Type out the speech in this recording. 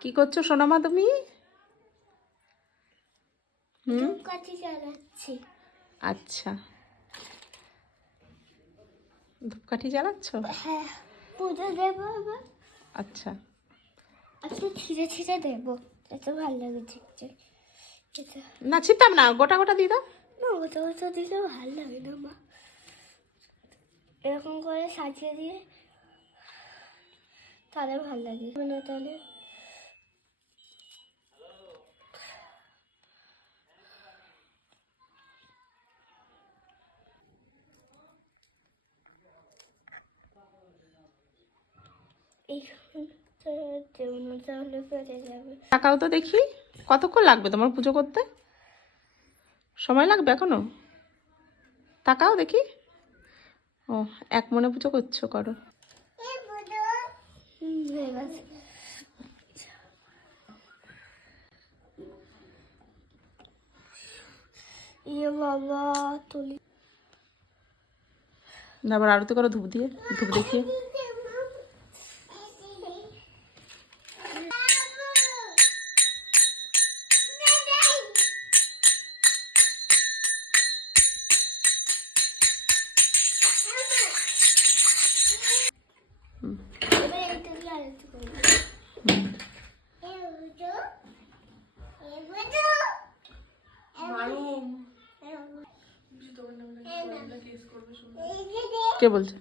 কি করছো সোনামা তুমি? ধূপকাঠি জ্বালাচ্ছি। আচ্ছা, ধূপকাঠি জ্বালাচ্ছ? হ্যাঁ, পুজো দেবো আবার। আচ্ছা, আচ্ছা, ছিঁড়ে ছিঁড়ে দেবো, এত ভালো লাগে দেখতে। এটা না ছিটাম না, গোটা গোটা দিয়ে দাও। না, ওটা ওটা দিলেও ভালো লাগে না মা। এরকম করে সাজিয়ে দিয়ে তাহলে ভালো লাগে না তাহলে। এই তাহলে পেরে যাবে। তাকাও তো দেখি, কতক্ষণ লাগবে তোমার পুজো করতে? সময় লাগবে এখনো? তাকাও দেখি। ও, এক মনে পুজো করছো, করো। হয়ে গেছে। ইয়ে বাবা, তুলি আবার আরতি করো ধূপ দিয়ে, ধূপ দেখিয়ে। এবার এইটা দিয়ে আরেকটু করবো। কে বলছে?